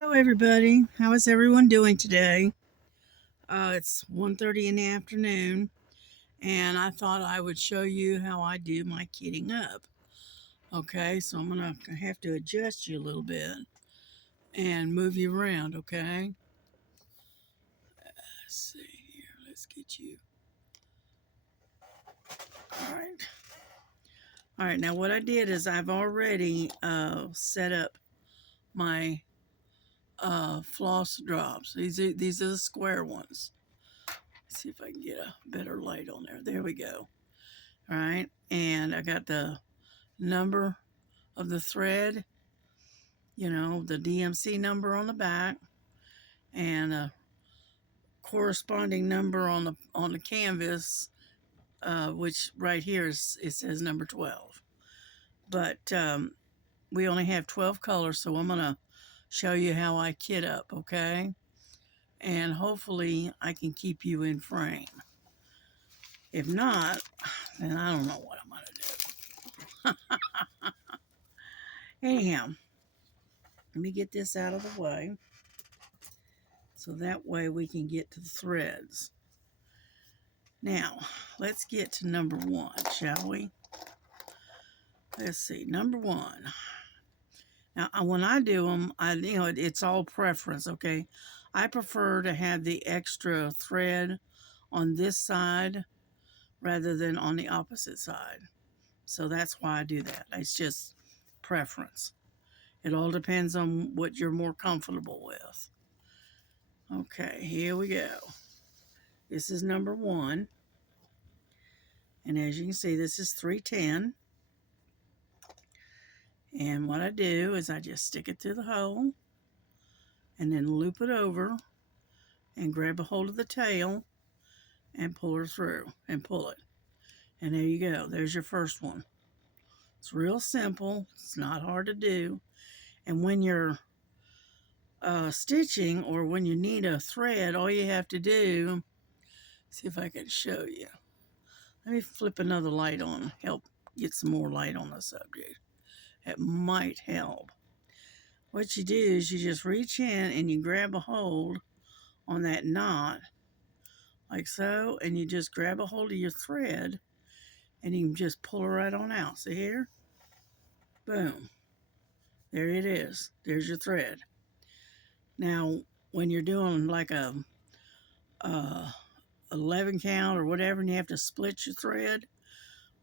Hello everybody. How is everyone doing today? It's 1:30 in the afternoon and I thought I would show you how I do my kitting up. Okay, so I'm going to have to adjust you a little bit and move you around, okay? Let's see here. Let's get you. All right. All right, now what I did is I've already set up my floss drops. These are the square ones. Let's see if I can get a better light on there. There we go. All right, and I got the number of the thread, the DMC number on the back, and a corresponding number on the canvas, which right here it says number 12. But we only have 12 colors, so I'm gonna show you how I kit up, okay? And hopefully I can keep you in frame. If not, then I don't know what I'm gonna do. Anyhow, let me get this out of the way. So that way we can get to the threads. Now, let's get to number one, shall we? Let's see, number one. Now, when I do them, it's all preference, okay? I prefer to have the extra thread on this side rather than on the opposite side. So that's why I do that. It's just preference. It all depends on what you're more comfortable with. Okay, here we go. This is number one. And as you can see, this is 310. And what I do is I just stick it through the hole and then loop it over and grab a hold of the tail and pull her through and pull it. And there you go. There's your first one. It's real simple. It's not hard to do. And when you're stitching or when you need a thread, all you have to do, see if I can show you. Let me flip another light on, help get some more light on the subject. It might help. What you do is you just reach in and you grab a hold on that knot like so, and you just grab a hold of your thread and you can just pull it right on out. See here? Boom. There it is. There's your thread. Now, when you're doing like a 11 count or whatever and you have to split your thread,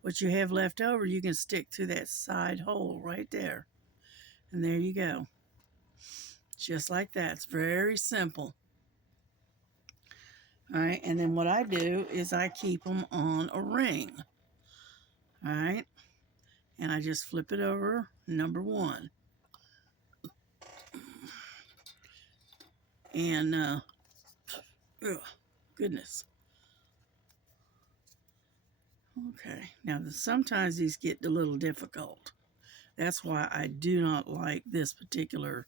what you have left over, you can stick through that side hole right there. And there you go. Just like that. It's very simple. All right, and then what I do is I keep them on a ring. All right, and I just flip it over, number one. And, goodness. Okay, now sometimes these get a little difficult. That's why I do not like this particular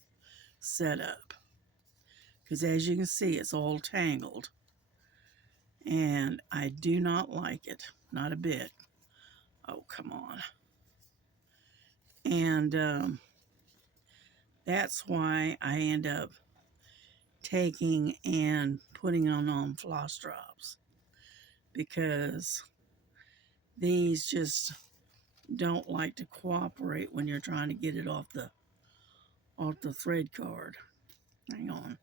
setup. Because as you can see, it's all tangled. And I do not like it, not a bit. Oh, come on. And that's why I end up taking and putting on floss drops, because these just don't like to cooperate when you're trying to get it off the thread card. Hang on.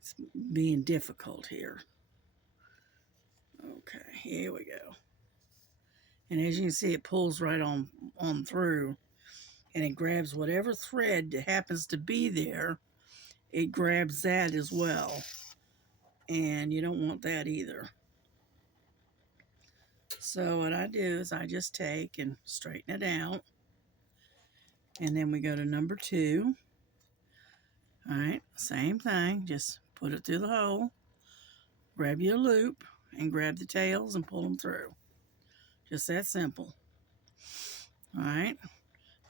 It's being difficult here. Okay, here we go. And as you can see, it pulls right on through, and it grabs whatever thread that happens to be there. It grabs that as well, and you don't want that either. So what I do is I just take and straighten it out, and then we go to number two. All right, same thing, just put it through the hole, grab your loop, and grab the tails and pull them through. Just that simple. All right,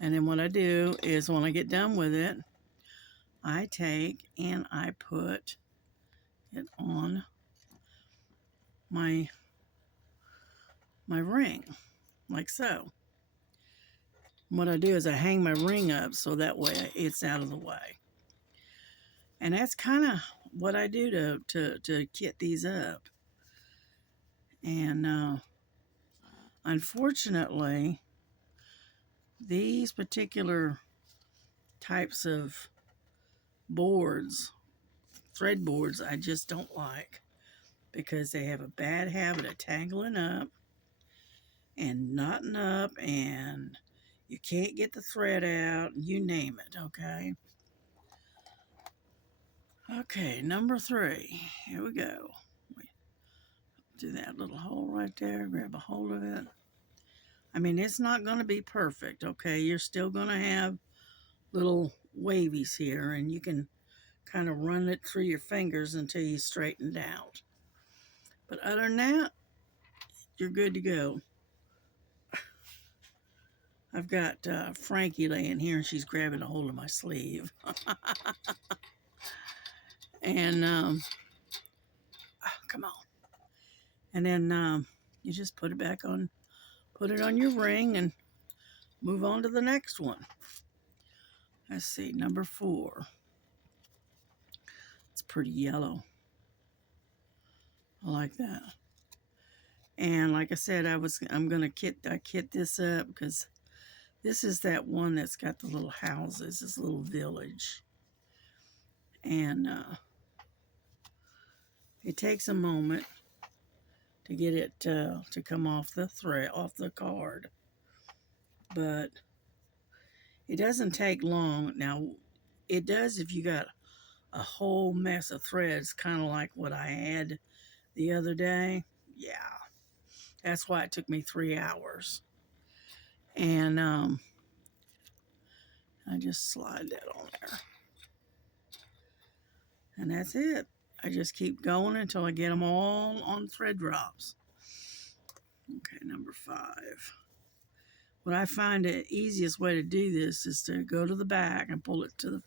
and then what I do is when I get done with it, I take and I put it on my ring, like so. What I do is I hang my ring up so that way it's out of the way. And that's kind of what I do to kit these up. And unfortunately, these particular types of boards, thread boards, I just don't like because they have a bad habit of tangling up and knotting up, and you can't get the thread out, you name it, okay? Okay, number 3. Here we go. Do that little hole right there, grab a hold of it. I mean, it's not going to be perfect, okay? You're still going to have little wavies here, and you can kind of run it through your fingers until you straighten it out. But other than that, you're good to go. I've got Frankie laying here, and she's grabbing a hold of my sleeve. And, oh, come on. And then you just put it back on, put it on your ring, and move on to the next one. Let's see, number 4. It's pretty yellow. I like that. And like I said, I'm gonna kit this up because this is that one that's got the little houses, this little village. And it takes a moment to get it to come off the thread, off the card. But it doesn't take long. Now, it does if you got a whole mess of threads, kind of like what I had the other day. Yeah, that's why it took me 3 hours. And I just slide that on there. And that's it. I just keep going until I get them all on thread drops. Okay, number 5. What I find the easiest way to do this is to go to the back and pull it to the,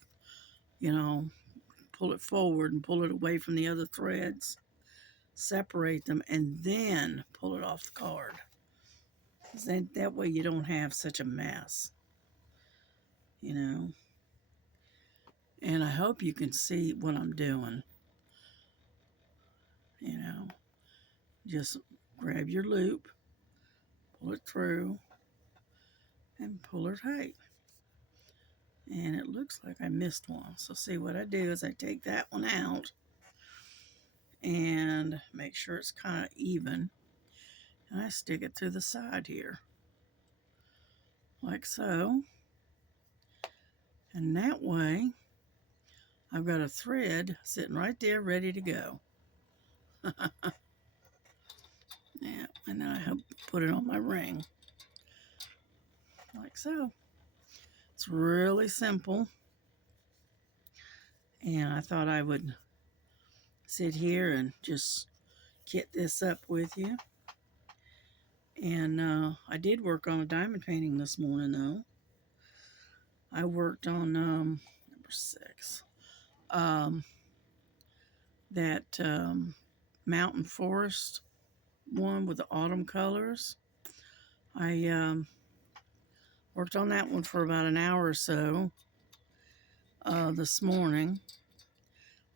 pull it forward and pull it away from the other threads, separate them, and then pull it off the card. Then that way you don't have such a mess, And I hope you can see what I'm doing. Just grab your loop, pull it through, and pull it tight. And it looks like I missed one. So see, what I do is I take that one out and make sure it's kind of even. And I stick it through the side here, like so. And that way, I've got a thread sitting right there ready to go. Yeah, and then I put it on my ring, like so. It's really simple. And I thought I would sit here and just kit this up with you. And I did work on a diamond painting this morning, though. I worked on number 6. That mountain forest one with the autumn colors. I worked on that one for about an hour or so this morning.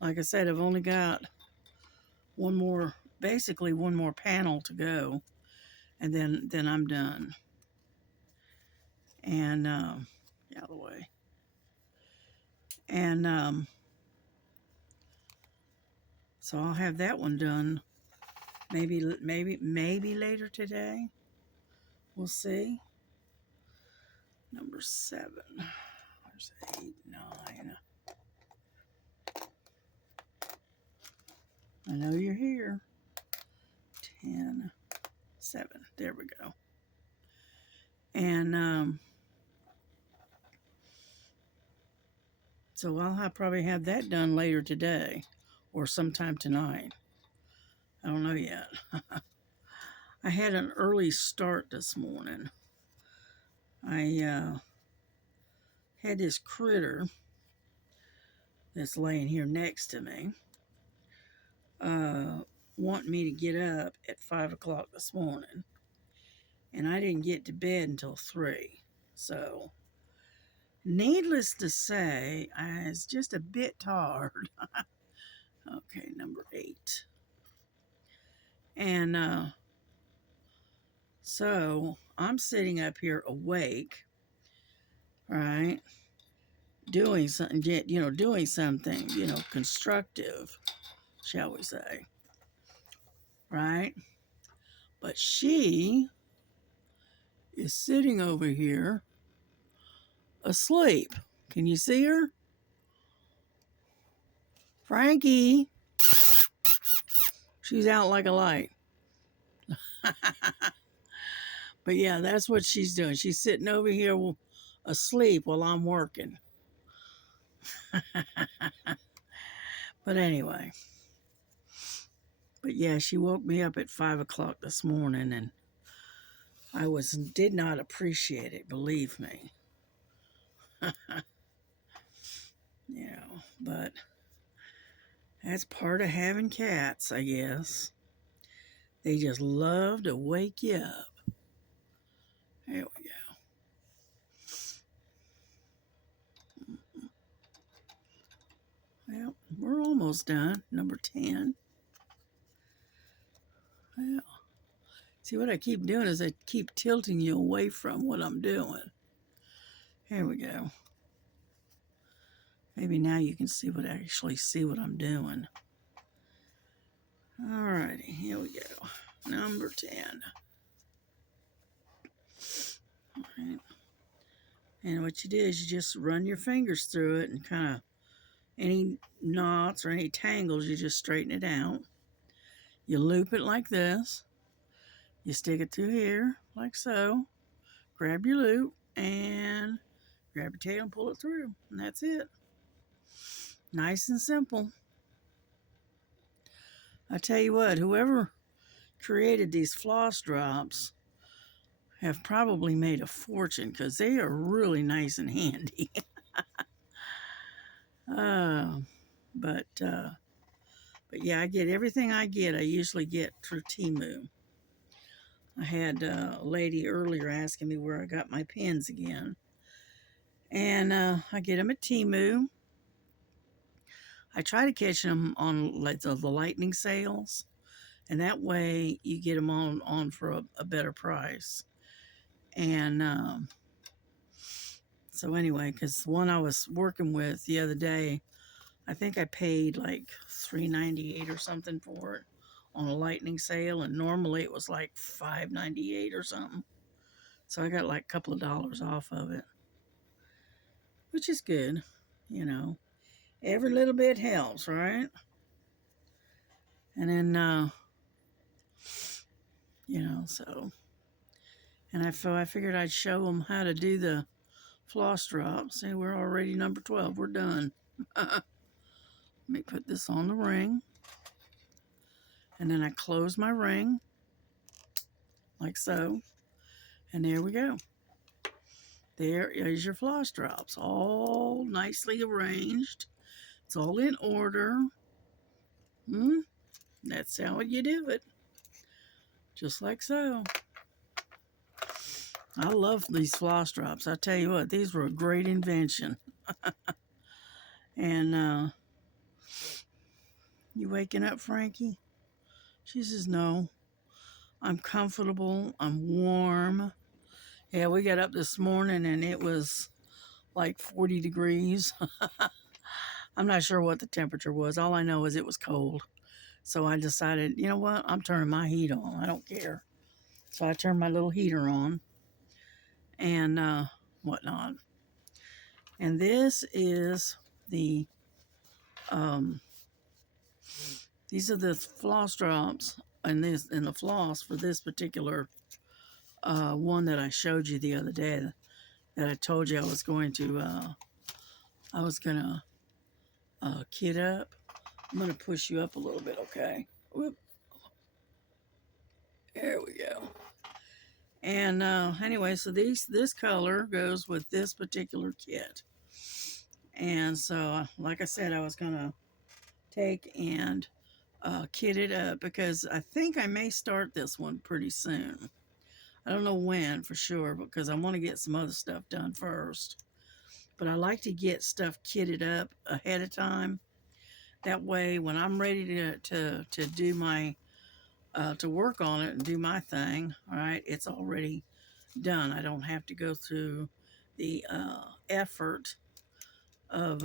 Like I said, I've only got basically one more panel to go, and then I'm done. And get out of the way. And so I'll have that one done. Maybe later today. We'll see. Number 7. There's 8, 9. I know you're here. 10, 7. There we go. And so I'll probably have that done later today or sometime tonight. I don't know yet. I had an early start this morning. I had this critter that's laying here next to me want me to get up at 5 o'clock this morning. And I didn't get to bed until 3. So, needless to say, I was just a bit tired. Okay, number 8. And so I'm sitting up here awake, right? Doing something, doing something, constructive, shall we say, right? But she is sitting over here asleep. Can you see her? Frankie, she's out like a light. But yeah, that's what she's doing. She's sitting over here asleep while I'm working. But anyway, but yeah, she woke me up at 5 o'clock this morning, and I did not appreciate it, believe me. But that's part of having cats, I guess. They just love to wake you up. There we go. Well, we're almost done. Number 10. Well, see, what I keep doing is I keep tilting you away from what I'm doing. Here we go. Maybe now you can see what I'm doing. Alrighty, here we go. Number 10. All right. And what you do is you just run your fingers through it, and kind of any knots or any tangles, you just straighten it out. You loop it like this. You stick it through here, like so. Grab your loop and grab your tail and pull it through. And that's it. Nice and simple. I tell you what, whoever created these floss drops have probably made a fortune, because they are really nice and handy. But yeah, I get everything I usually get through Temu. I had a lady earlier asking me where I got my pins again. And I get them at Temu. I try to catch them on like the lightning sales. And that way you get them on for a better price. And so anyway, because the one I was working with the other day, I think I paid like $3.98 or something for it on a lightning sale, and normally it was like $5.98 or something. So I got like a couple of dollars off of it, which is good. Every little bit helps, right? And then so, and I figured I'd show them how to do the floss drops. See, we're already number 12. We're done. Let me put this on the ring. And then I close my ring, like so. And there we go. There is your floss drops, all nicely arranged. It's all in order. That's how you do it. Just like so. I love these floss drops. I tell you what, these were a great invention. And you waking up, Frankie? She says, no. I'm comfortable. I'm warm. Yeah, we got up this morning and it was like 40 degrees. I'm not sure what the temperature was. All I know is it was cold. So I decided, you know what? I'm turning my heat on. I don't care. So I turned my little heater on and whatnot. And this is the, these are the floss drops and the floss for this particular one that I showed you the other day, that I told you I was going to kit up. I'm going to push you up a little bit, okay? Whoop. There we go. And anyway, so this color goes with this particular kit. And so, like I said, I was going to take and kit it up, because I think I may start this one pretty soon. I don't know when for sure because I want to get some other stuff done first. But I like to get stuff kitted up ahead of time. That way, when I'm ready to do my to work on it and do my thing, all right, it's already done. I don't have to go through the effort of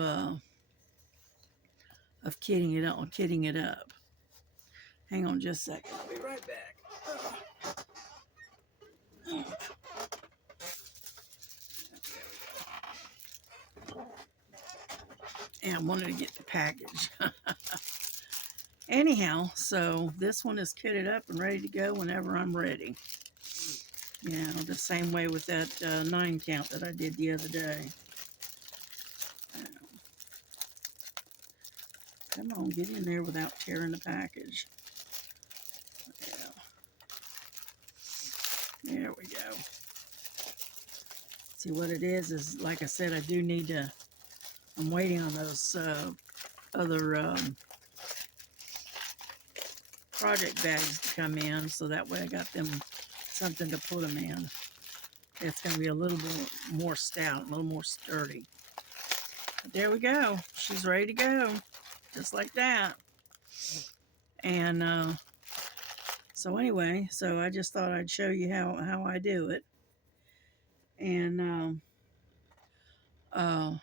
kitting it up. Hang on just a second. I'll be right back. And I wanted to get the package. Anyhow, so this one is kitted up and ready to go whenever I'm ready. You know, the same way with that 9 count that I did the other day. Come on, get in there without tearing the package. Yeah. There we go. See what it is like I said, I do need to, I'm waiting on those other project bags to come in, so that way I got them something to put them in. It's going to be a little bit more stout, a little more sturdy. But there we go. She's ready to go, just like that. And so anyway, so I just thought I'd show you how I do it, and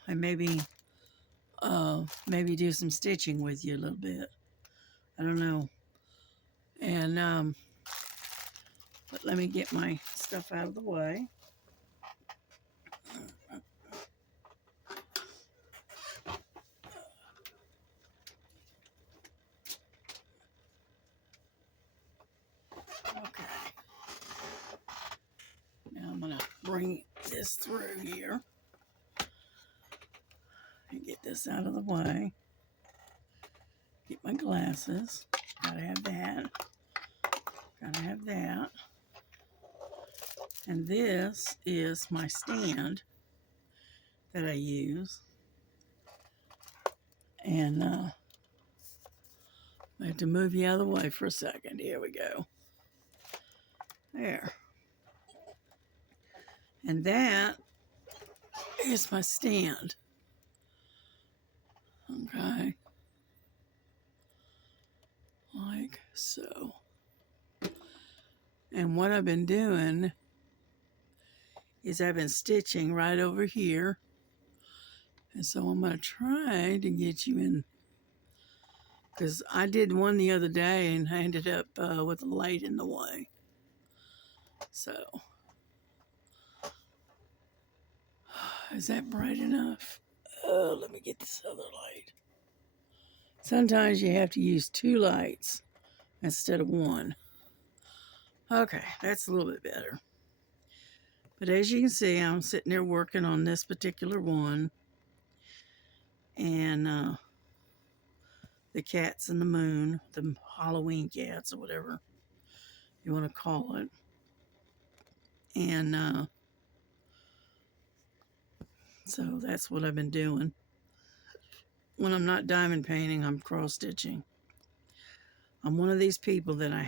maybe do some stitching with you a little bit. I don't know. And but let me get my stuff out of the way. Okay. Now I'm gonna bring this through here and get this out of the way. Get my glasses. Gotta have that. Gotta have that. And this is my stand that I use. And I have to move you out of the way for a second. Here we go. There. And that is my stand. Okay. Like so. And what I've been doing is I've been stitching right over here. And so I'm going to try to get you in, because I did one the other day and I ended up with a light in the way. So, is that bright enough? Oh, let me get this other light. Sometimes you have to use 2 lights instead of 1. Okay, that's a little bit better. But as you can see, I'm sitting there working on this particular one. And the cats in the moon, the Halloween cats or whatever you want to call it. And so that's what I've been doing. When I'm not diamond painting, I'm cross stitching. I'm one of these people that I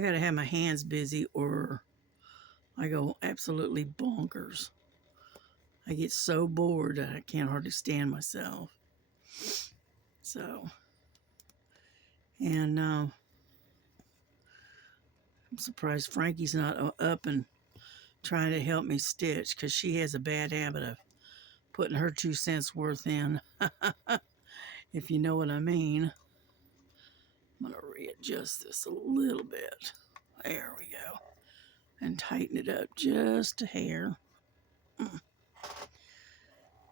gotta have my hands busy or I go absolutely bonkers. I get so bored that I can't hardly stand myself. So, and I'm surprised Frankie's not up and trying to help me stitch, because she has a bad habit of putting her 2 cents worth in, if you know what I mean. I'm going to readjust this a little bit. There we go. And tighten it up just a hair.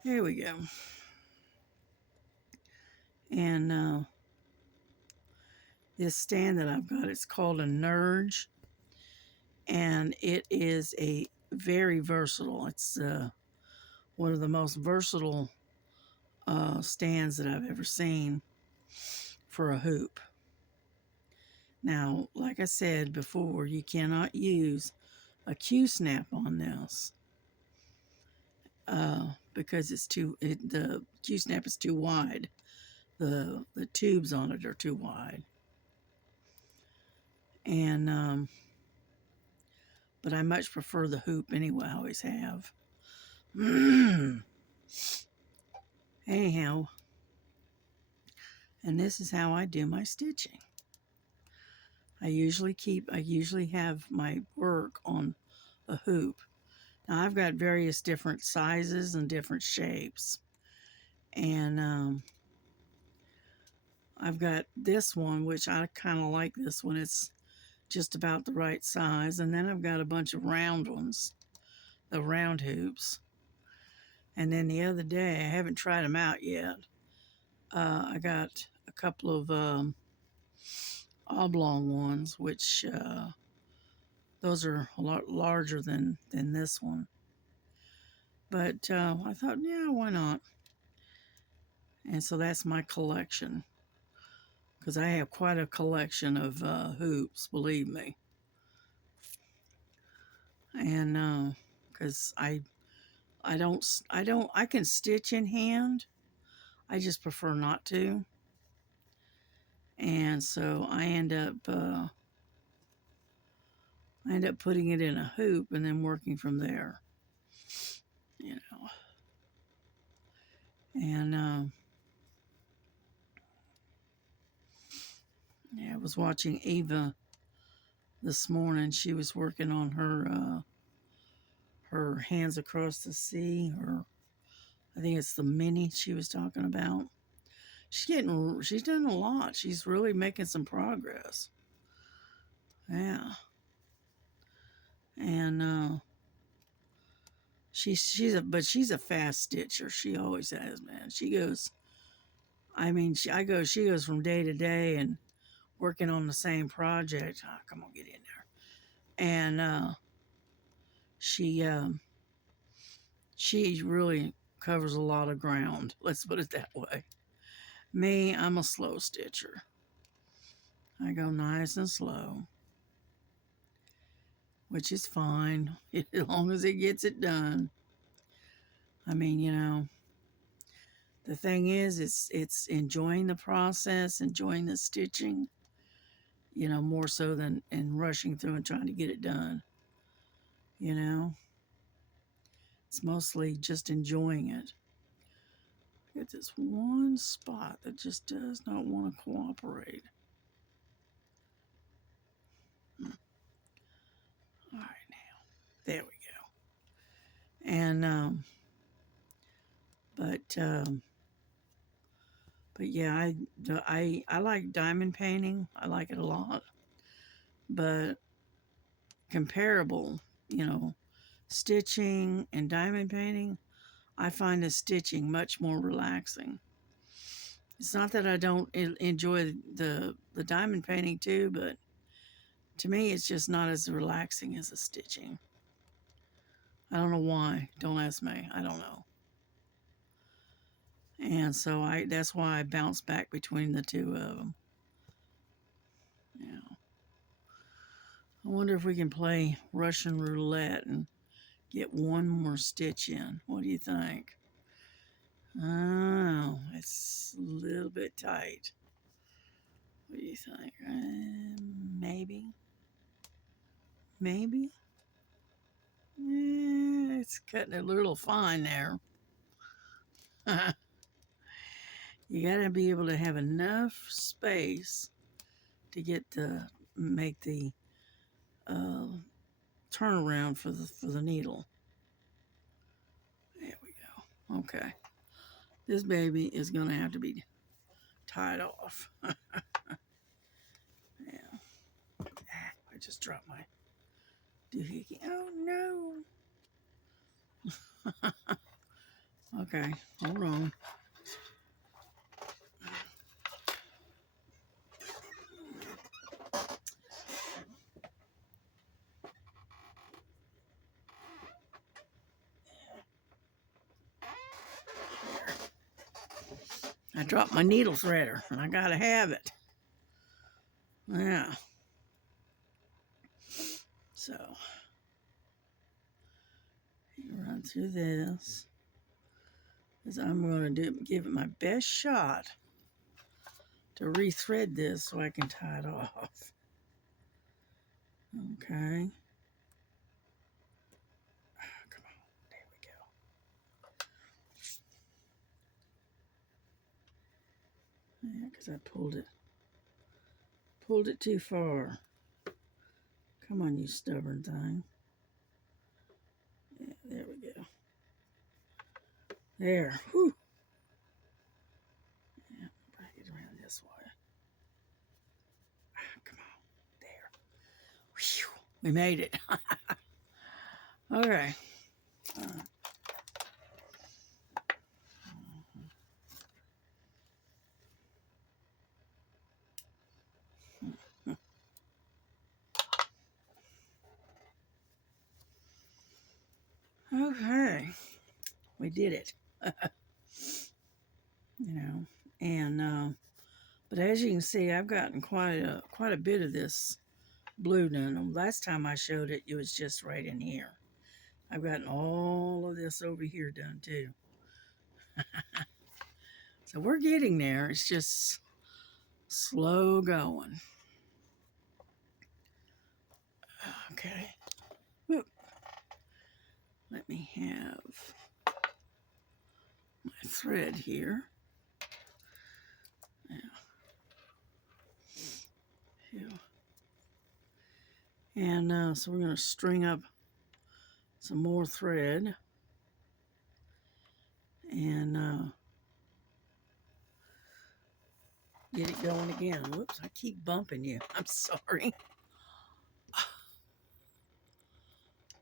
There we go. And this stand that I've got, it's called a Nerge. And it is a very versatile. It's one of the most versatile stands that I've ever seen for a hoop. Now, like I said before, you cannot use a Q-snap on this because the Q-snap is too wide. The tubes on it are too wide. And But I much prefer the hoop anyway, I always have. Anyhow, and this is how I do my stitching. I usually have my work on a hoop. Now I've got various different sizes and different shapes. And I've got this one, which I kind of like this one. It's just about the right size. And then I've got a bunch of round ones, the round hoops. And then the other day, I haven't tried them out yet. I got a couple of oblong ones, which those are a lot larger than this one. But I thought, yeah, why not? And so that's my collection. Because I have quite a collection of hoops, believe me. And because I can stitch in hand. I just prefer not to. And so I end up putting it in a hoop and then working from there. You know. And yeah, I was watching Eva this morning. She was working on her Hands Across the Sea, I think it's the mini she was talking about. She's done a lot. She's really making some progress. Yeah. And she's a fast stitcher. She always has, man. She goes from day to day and working on the same project. Oh, come on, get in there. And she really covers a lot of ground. Let's put it that way. Me, I'm a slow stitcher. I go nice and slow, which is fine as long as it gets it done. I mean, the thing is, it's enjoying the process, enjoying the stitching, more so than rushing through and trying to get it done. It's mostly just enjoying it. Get this one spot that just does not want to cooperate. All right, now there we go. And but yeah, I like diamond painting. I like it a lot. But comparable, stitching and diamond painting, I find the stitching much more relaxing. It's not that I don't enjoy the diamond painting too, but to me, it's just not as relaxing as the stitching. I don't know why. Don't ask me. I don't know. And so that's why I bounce back between the two of them. Yeah. I wonder if we can play Russian roulette and get one more stitch in. What do you think? Oh, it's a little bit tight. What do you think? Maybe. Maybe. It's cutting a little fine there. You gotta be able to have enough space to make the turnaround for the needle. There we go. Okay. This baby is gonna have to be tied off. Yeah. I just dropped my doohickey. Oh no. Okay, hold on. I dropped my needle threader and I gotta have it. Yeah. So you run through this. Because I'm going to give it my best shot to rethread this so I can tie it off. Okay. Yeah, because I pulled it too far. Come on, you stubborn thing. Yeah, there we go. There. Whew. Yeah, break it around this way. Come on. There. Whew. We made it. Okay. Okay. We did it. You know, and but as you can see, I've gotten quite a bit of this blue done. Last time I showed it, it was just right in here. I've gotten all of this over here done too. So we're getting there. It's just slow going. Okay. Whoop. Let me have my thread here. Yeah. And so we're going to string up some more thread. And get it going again. Whoops, I keep bumping you. I'm sorry.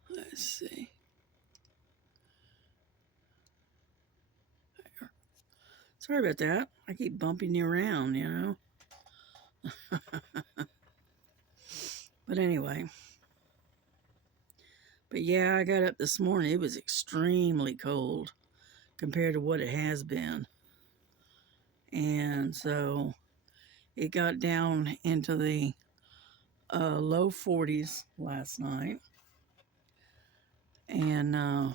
Let's see. There. Sorry about that. I keep bumping you around, you know. But anyway. But yeah, I got up this morning. It was extremely cold compared to what it has been. And so it got down into the low 40s last night. And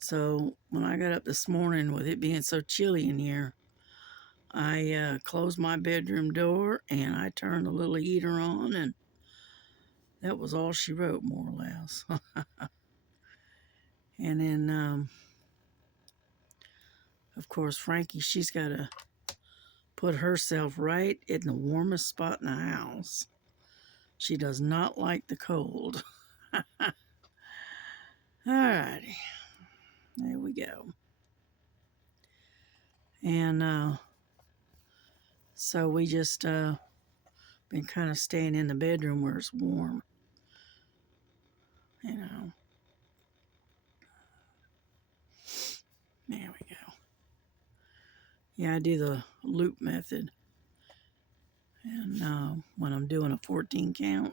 so when I got up this morning with it being so chilly in here, I closed my bedroom door and I turned the little heater on, and that was all she wrote, more or less. And then, of course, Frankie, she's got to put herself right in the warmest spot in the house. She does not like the cold. Alrighty, there we go. And so we just been kind of staying in the bedroom where it's warm, you know. There we go. Yeah, I do the loop method. And when I'm doing a 14 count,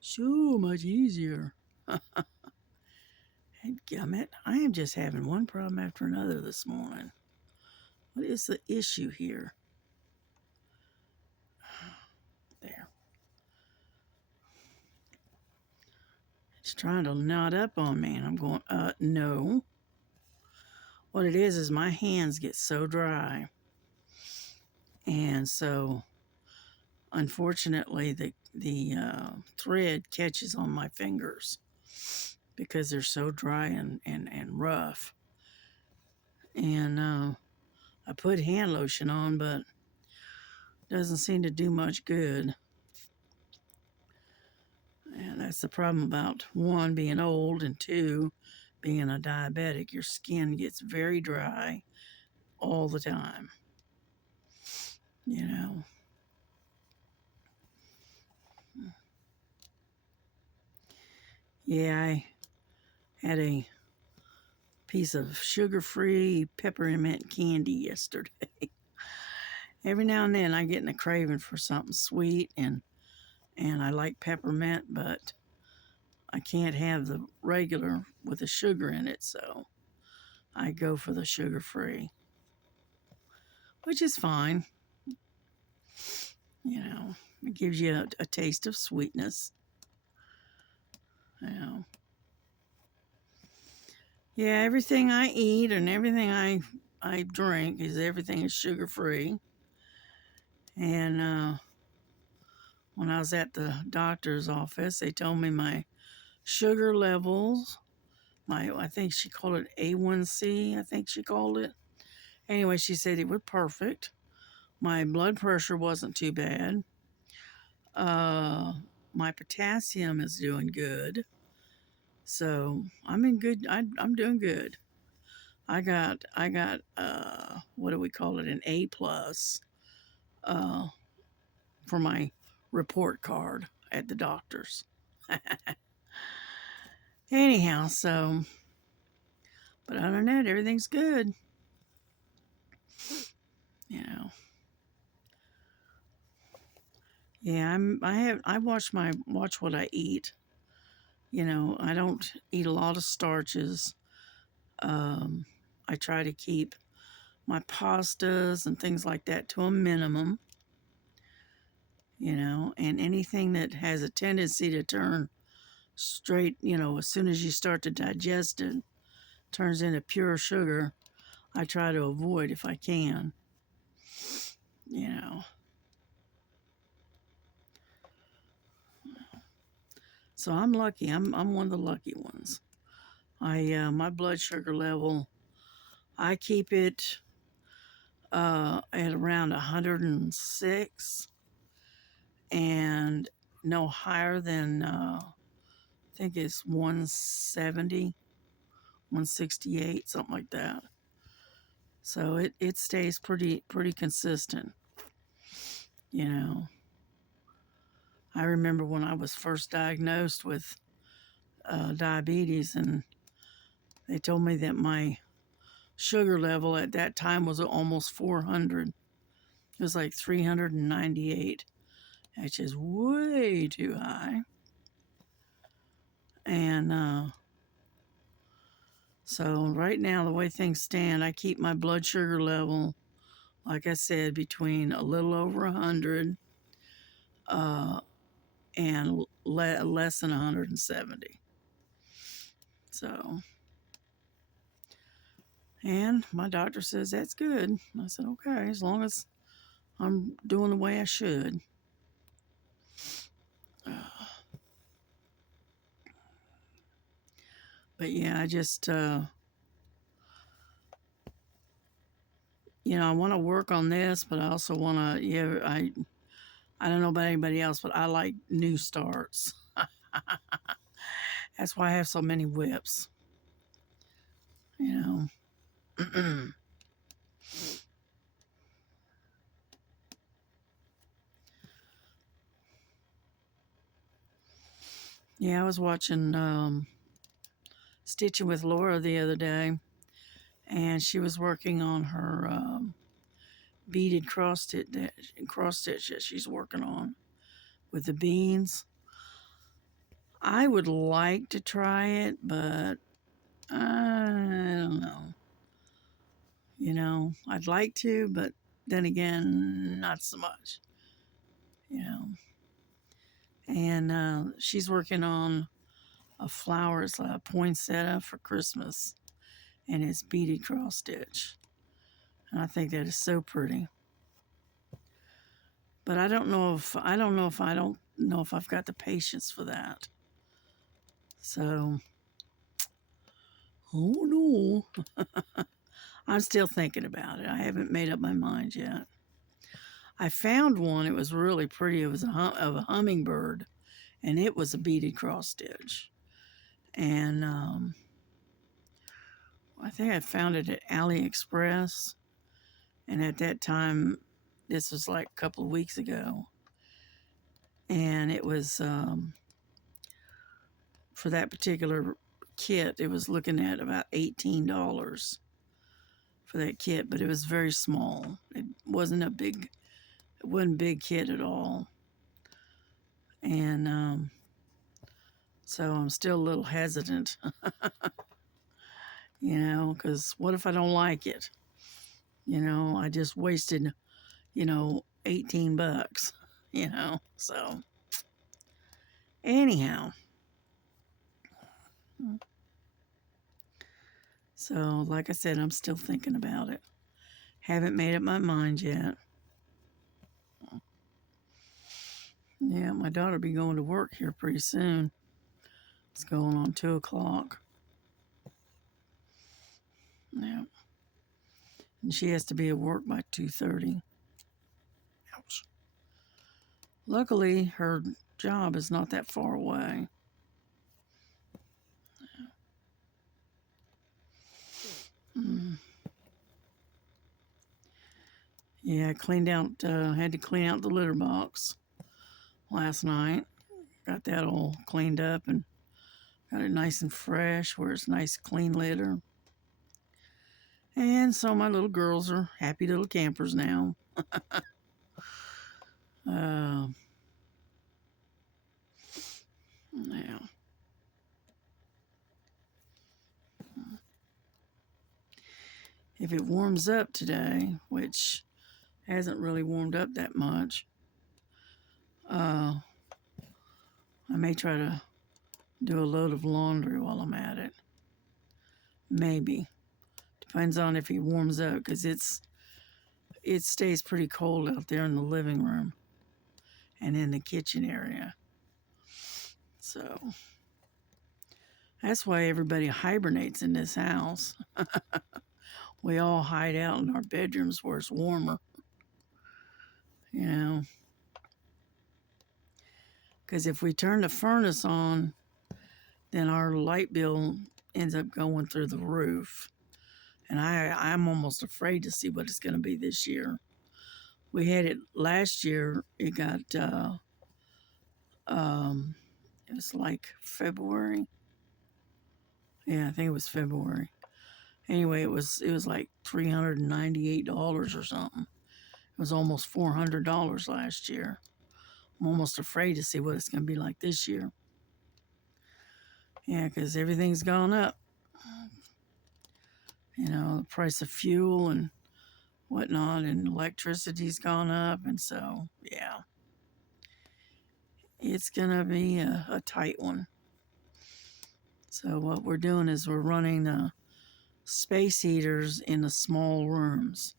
so much easier. Gummit, I am just having one problem after another this morning. What is the issue here? There. It's trying to knot up on me, and I'm going, no. What it is my hands get so dry. And so, unfortunately, the thread catches on my fingers because they're so dry and rough. And I put hand lotion on, but it doesn't seem to do much good. And that's the problem about, one, being old, and two, being a diabetic. Your skin gets very dry all the time, you know. Yeah, I had a piece of sugar-free peppermint candy yesterday. Every now and then I get in a craving for something sweet, and I like peppermint, but I can't have the regular with the sugar in it, so I go for the sugar-free, which is fine. You know, it gives you a taste of sweetness. You know. Yeah, everything I eat and everything I drink everything is sugar-free. And when I was at the doctor's office, they told me my sugar levels, I think she called it A1C, I think she called it, Anyway, she said it was perfect. My blood pressure wasn't too bad. Uh, my potassium is doing good. So I'm in good. I'm doing good. I got what do we call it, an A plus uh for my report card at the doctor's. Anyhow, so but other than that, everything's good. You know. Yeah, I watch what I eat. You know, I don't eat a lot of starches. Um, I try to keep my pastas and things like that to a minimum, you know, and anything that has a tendency to turn straight, you know, as soon as you start to digest it, turns into pure sugar, I try to avoid if I can, you know. So I'm lucky. I'm one of the lucky ones. My blood sugar level, I keep it at around 106 and no higher than I think it's 170, 168, something like that. So it stays pretty consistent, you know. I remember when I was first diagnosed with diabetes, and they told me that my sugar level at that time was almost 400. It was like 398, which is way too high. And so right now, the way things stand, I keep my blood sugar level, like I said, between a little over 100 uh, and less than 170. So, and my doctor says that's good. I said, okay, as long as I'm doing the way I should. But yeah, I just, I want to work on this, but I also want to, I don't know about anybody else, but I like new starts. That's why I have so many whips, you know. Yeah, I was watching Stitching with Laura the other day, and she was working on her beaded cross stitch that she's working on with the beans. I would like to try it, but I don't know. You know, I'd like to, but then again, not so much. You know, and she's working on a flower. It's like a poinsettia for Christmas, and it's beaded cross stitch. And I think that is so pretty. But I don't know if I've got the patience for that. So, oh no. I'm still thinking about it. I haven't made up my mind yet. I found one. It was really pretty. It was of a hummingbird, and it was a beaded cross stitch. And I think I found it at AliExpress. And at that time, this was like a couple of weeks ago, and it was for that particular kit. It was looking at about $18 for that kit, but it was very small. It wasn't a big kit at all. And so I'm still a little hesitant, you know, because what if I don't like it? You know, I just wasted, 18 bucks, you know. So, anyhow, so like I said, I'm still thinking about it. Haven't made up my mind yet. Yeah, my daughter will be going to work here pretty soon. It's going on 2 o'clock. Yeah. And she has to be at work by 2:30. Ouch. Luckily, her job is not that far away. Mm. Yeah, cleaned out, had to clean out the litter box last night. Got that all cleaned up and got it nice and fresh where it's nice, clean litter. And so my little girls are happy little campers now. uh, yeah. If it warms up today, which hasn't really warmed up that much, I may try to do a load of laundry while I'm at it. Maybe. Depends on if it warms up, because it stays pretty cold out there in the living room and in the kitchen area. So that's why everybody hibernates in this house. We all hide out in our bedrooms where it's warmer. You know, because if we turn the furnace on, then our light bill ends up going through the roof. And I'm almost afraid to see what it's going to be this year. We had it last year. It got, it was like February. Yeah, I think it was February. Anyway, it was like $398 or something. It was almost $400 last year. I'm almost afraid to see what it's going to be like this year. Yeah, because everything's gone up. You know, the price of fuel and whatnot, and electricity's gone up. And so, yeah, it's going to be a tight one. So what we're doing is we're running the space heaters in the small rooms.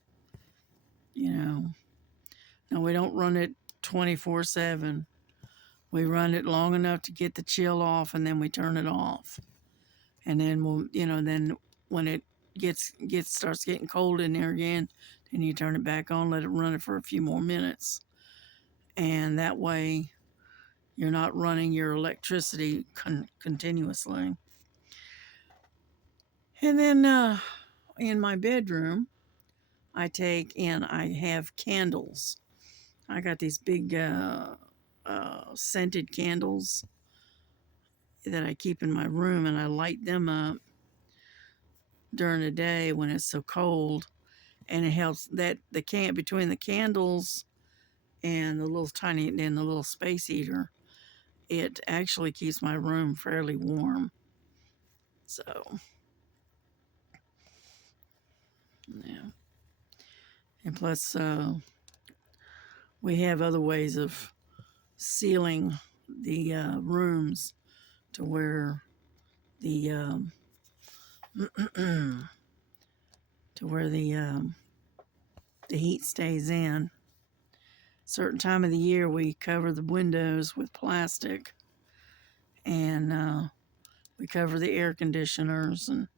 You know, now we don't run it 24/7. We run it long enough to get the chill off, and then we turn it off. And then we'll, then when it starts getting cold in there again, then you turn it back on, let it run it for a few more minutes, and that way you're not running your electricity continuously. And then in my bedroom, I have candles. I got these big scented candles that I keep in my room, and I light them up during the day when it's so cold, and it helps that between the candles and the little space heater, it actually keeps my room fairly warm. So, yeah. And plus, we have other ways of sealing the rooms to where the the heat stays in. Certain time of the year, we cover the windows with plastic, and we cover the air conditioners and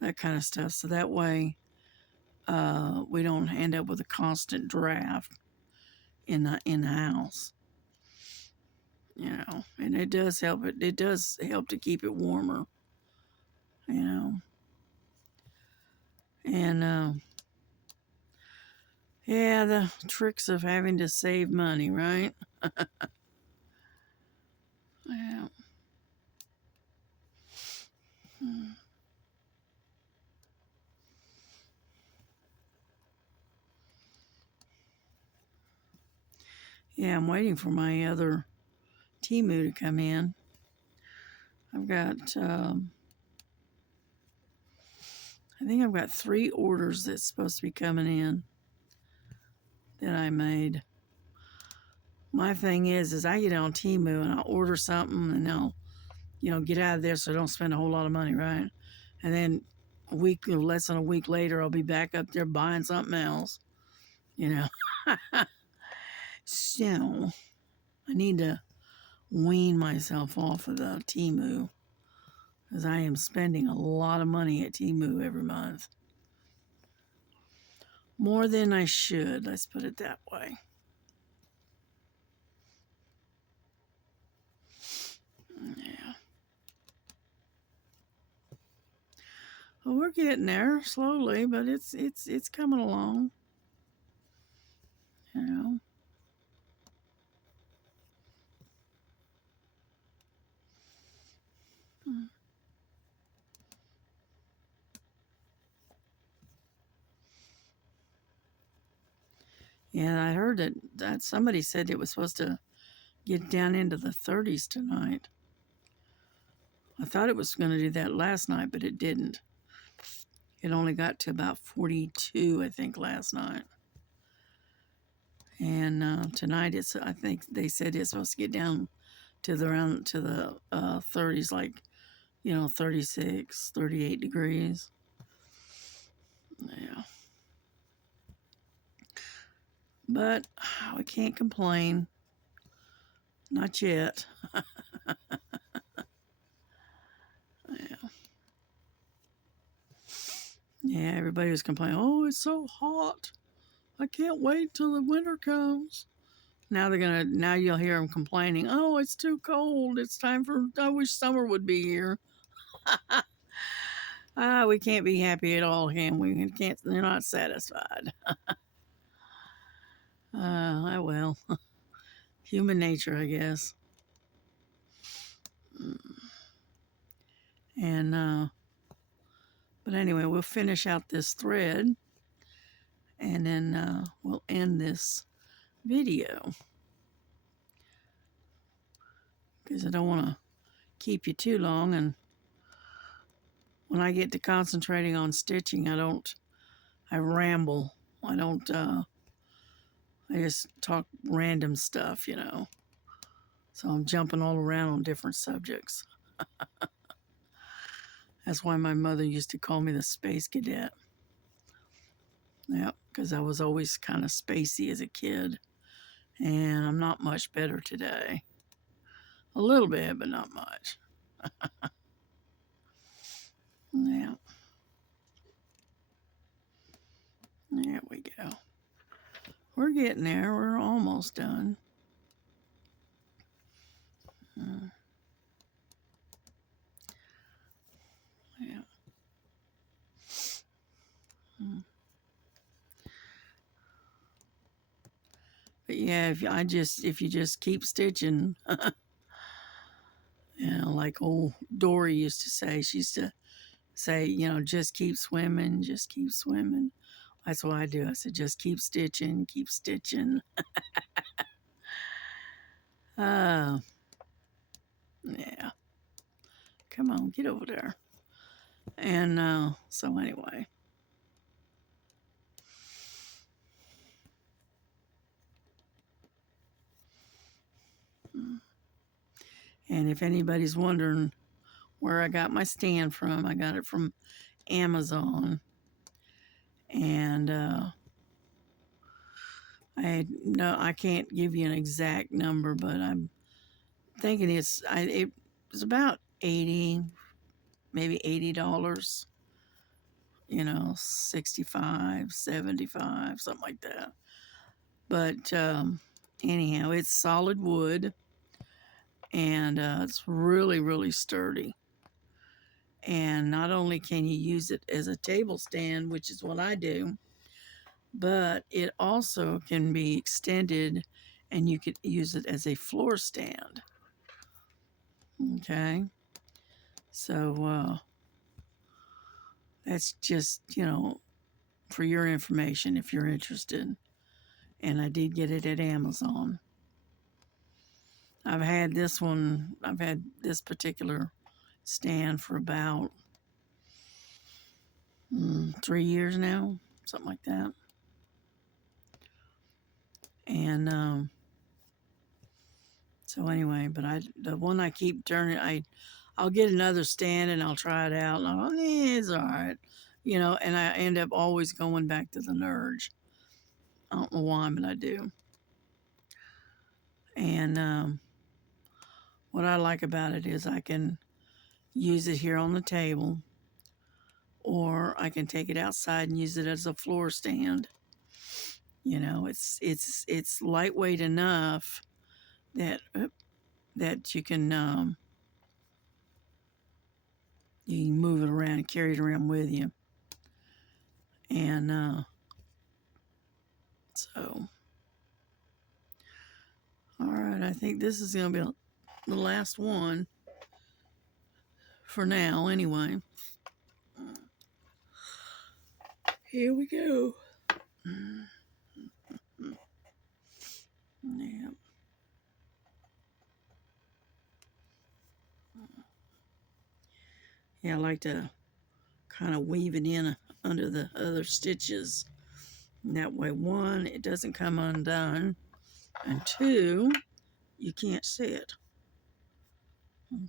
that kind of stuff. So that way, we don't end up with a constant draft in the house. You know, and it does help. It does help to keep it warmer. You know, and yeah, the tricks of having to save money, right? Yeah. Yeah, I'm waiting for my other Temu to come in. I've got, I think I've got 3 orders that's supposed to be coming in that I made. My thing is I get on Temu and I'll order something and I'll, get out of there so I don't spend a whole lot of money, right? And then less than a week later, I'll be back up there buying something else, you know. So I need to wean myself off of the Temu, because I am spending a lot of money at Temu every month. more than I should. Let's put it that way. Yeah. Well, we're getting there slowly, but it's coming along. You know. Yeah, I heard that somebody said it was supposed to get down into the 30s tonight. I thought it was going to do that last night, but it didn't. It only got to about 42, I think, last night. And tonight, I think they said it's supposed to get down to the 30s, like 36, 38 degrees. Yeah, but we can't complain. Not yet. Yeah. Yeah, everybody was complaining, oh, it's so hot. I can't wait till the winter comes. Now you'll hear them complaining, oh, it's too cold. It's time I wish summer would be here. We can't be happy at all, can we? They're not satisfied. I will. Human nature, I guess. And, but anyway, we'll finish out this thread and then we'll end this video because I don't want to keep you too long. And when I get to concentrating on stitching, I ramble. I just talk random stuff, So I'm jumping all around on different subjects. That's why my mother used to call me the Space Cadet. Yep, because I was always kind of spacey as a kid. And I'm not much better today. A little bit, but not much. Yeah. There we go. We're getting there. We're almost done. Yeah. But yeah, if you just keep stitching, like old Dory used to say, she used to say, just keep swimming, just keep swimming. That's what I do. I said, just keep stitching, keep stitching. Yeah. Come on, get over there. And so anyway. And if anybody's wondering where I got my stand from, I got it from Amazon. And I can't give you an exact number, but I'm thinking it was about 80, maybe $80. 65, 75, something like that. But anyhow, it's solid wood, and it's really, really sturdy. And not only can you use it as a table stand, which is what I do, but it also can be extended and you could use it as a floor stand. Okay. So that's just, for your information if you're interested. And I did get it at Amazon. I've had this particular stand for about 3 years now, something like that. And so anyway, but the one I keep turning, I'll get another stand and I'll try it out, and I'll go, it's all right, and I end up always going back to the Nerge. I don't know why, but I do. And what I like about it is I can use it here on the table, or I can take it outside and use it as a floor stand. You know, it's lightweight enough that that you can move it around and carry it around with you. And so, all right, I think this is going to be the last one for now, anyway. Here we go. Yeah. Yeah, I like to kind of weave it in under the other stitches. And that way, one, it doesn't come undone, and two, you can't see it.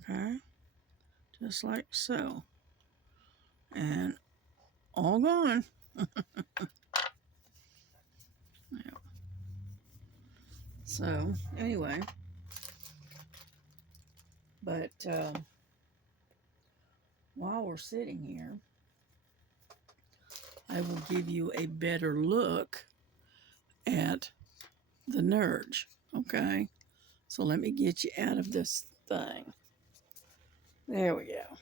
Okay, just like so. And all gone. Yeah. So, anyway, but while we're sitting here, I will give you a better look at the Nerge. Okay, so let me get you out of this thing. There we go.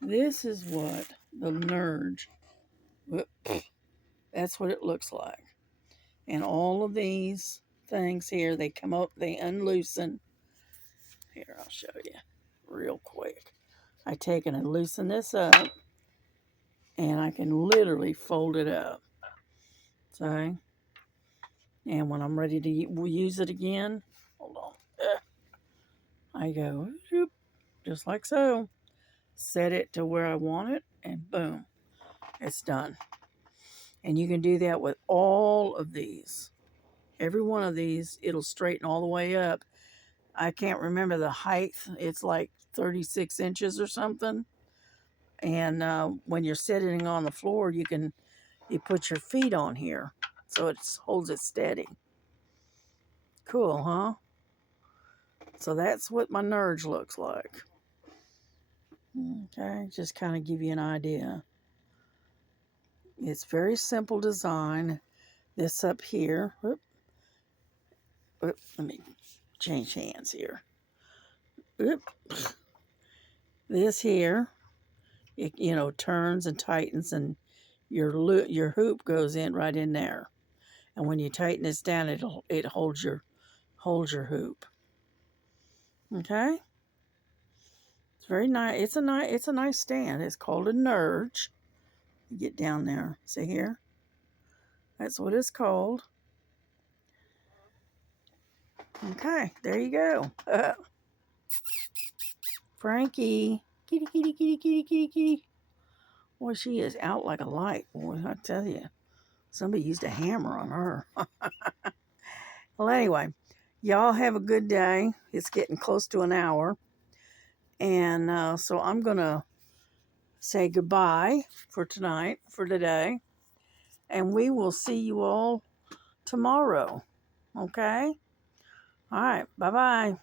This is what the Nerge, that's what it looks like. And all of these things here, they come up, they unloosen. Here, I'll show you real quick. I take and I loosen this up, and I can literally fold it up. See? And when I'm ready to use it again, hold on. I go, whoop, just like so. Set it to where I want it, and boom, it's done. And you can do that with all of these. Every one of these, it'll straighten all the way up. I can't remember the height. It's like 36 inches or something. And when you're sitting on the floor, you put your feet on here, so it holds it steady. Cool, huh? So that's what my Nerge looks like. Okay, just kind of give you an idea. It's very simple design. This up here, whoop, whoop, let me change hands here. Whoop. This here, it turns and tightens, and your hoop goes in right in there. And when you tighten this down, it holds your hoop. Okay, it's very nice. It's a nice stand. It's called a Nerge. You get down there. See here? That's what it's called. Okay, there you go. Frankie. Kitty, kitty, kitty, kitty, kitty, kitty. Boy, she is out like a light. Boy, I tell you. Somebody used a hammer on her. Well, anyway, y'all have a good day. It's getting close to an hour. And so I'm going to say goodbye for today. And we will see you all tomorrow. Okay? All right. Bye-bye.